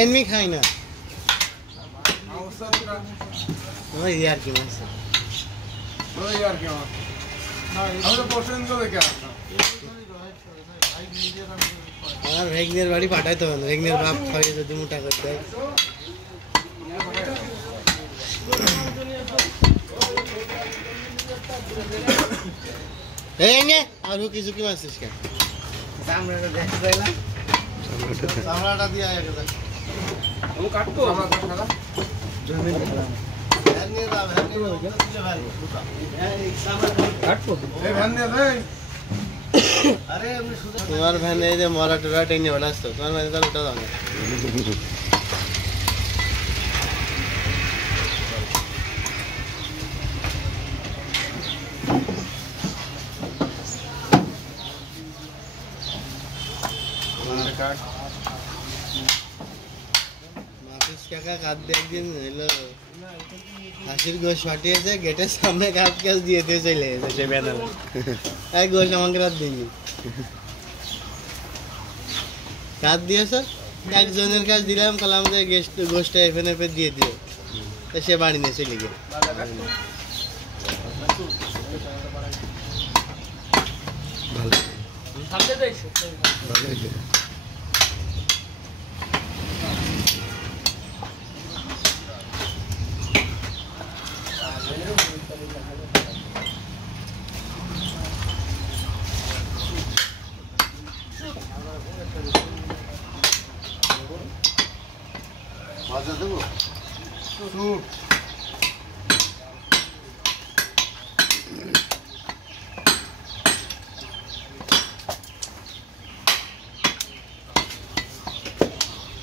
এমনি খাই না ওই यार কি মাছ ওই यार কি মাছ আমরা পোর্শন করে কে আর ভেগনের বাড়ি পাঠাইতে হবে ভেগনের বাপ খাইয়ে যদি মোটা করতে হয় এই নে আর কি ঝুকি মারছিস কেন চামড়াটা দেখতে পাই না চামড়াটা দিয়ে আয় কথা ও কাটবো আমরা কাটলা জমিন ভ্যান নিয়ে যা ভ্যান নিয়ে দিলে ভাই এই চামড়া কাটবো এই ভ্যান নিয়ে যাই আরে আমি শুধু তোমার ভ্যানে যে মরা টরা টেনে বলাস তো তোমার ভ্যানে তাহলে উঠা দাও না কাকা কাঁদ দিয়ে একদিন হইলো হাসির গোশ ফাটিয়েছে গেটের সামনে কাজ কাজ দিয়ে দিয়ে চলে গেছে সে ব্যানার এক গোশ আমাকে রাত দিইনি কাজ দিয়েছে একজনের কাজ দিলাম কলাম যে গোশটা এফএন এফে দিয়ে দিও সে বাড়ি নিয়ে চলে গেল ভালো